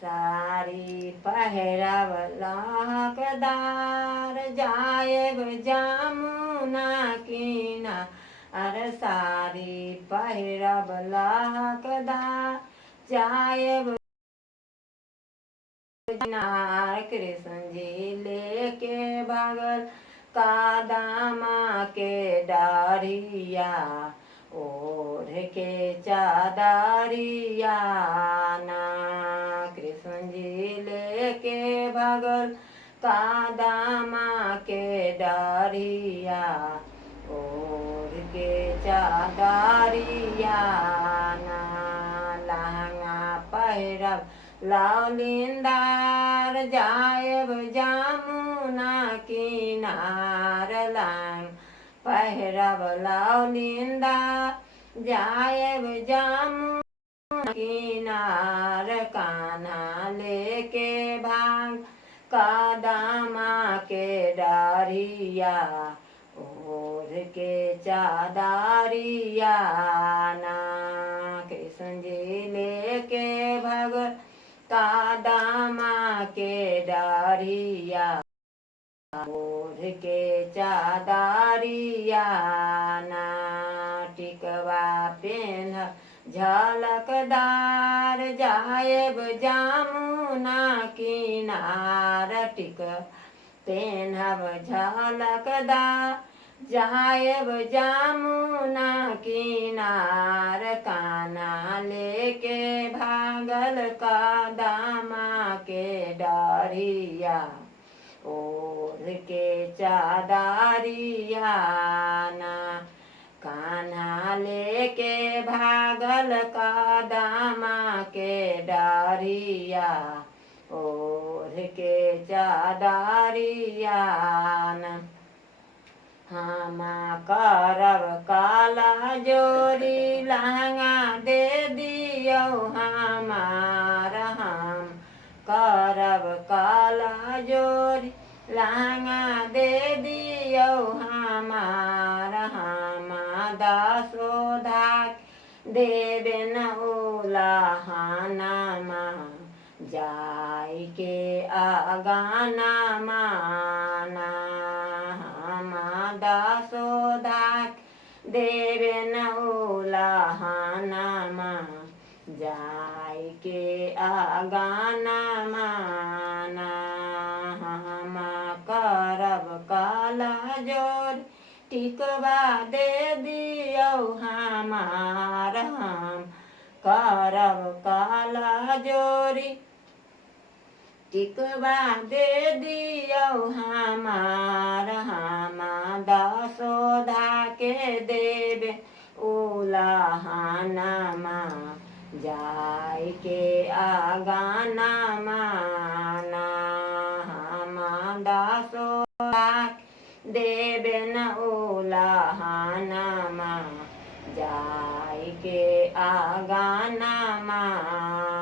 सारी पहिरब लहकदार जायब जमुना किनार सारी पहिरब लहकदार जायब किनार कृष्ण जी लेके भगल कादामा के डारिया ओढ़ के चादरिया ना कृष्ण जी लेके भगल कादामा के डारिया ओढ़ के चादरिया ना लहंगा पहिरब लौलिंदार जायब जमुना किनार लांग पहिरब लौलिंदार जायब जमुना किनार कान्हा लेके भांग कादामा के डारिया ओढ़ के चादरिया ना कृष्ण जी लेके भगत कादामा के डारिया ओढ़ के चादरिया ना टिकवा पेन झलकदार जायब जमुना किनार टिक पेनहब झलकदार जायब जमुना किनार कान्हा लेके भागल कादामा के डारिया ओढ़ के चादरिया ना कान्हा लेके भागल कादामा के डारिया ओढ़ के चादरिया ना हम करब काला जोरी लहंगा दे दियो हमार हम करब काला जोरी लहंगा दे दियो हमार हम दासोधा देवे न उलाहनमा जाय के आगाना माना हम दासोधा देवे न उलाहनमा जाय के आगाना माना हम करब काला जोर टिकवा दे दियो हमार हम करब काला जोरी टिकवा दे दियो हमार हम दासोधा के देवे उलाहनमा जाय के आगाना माना हम दासोधा देवे न उलाहनमा जाय के आगाना माना।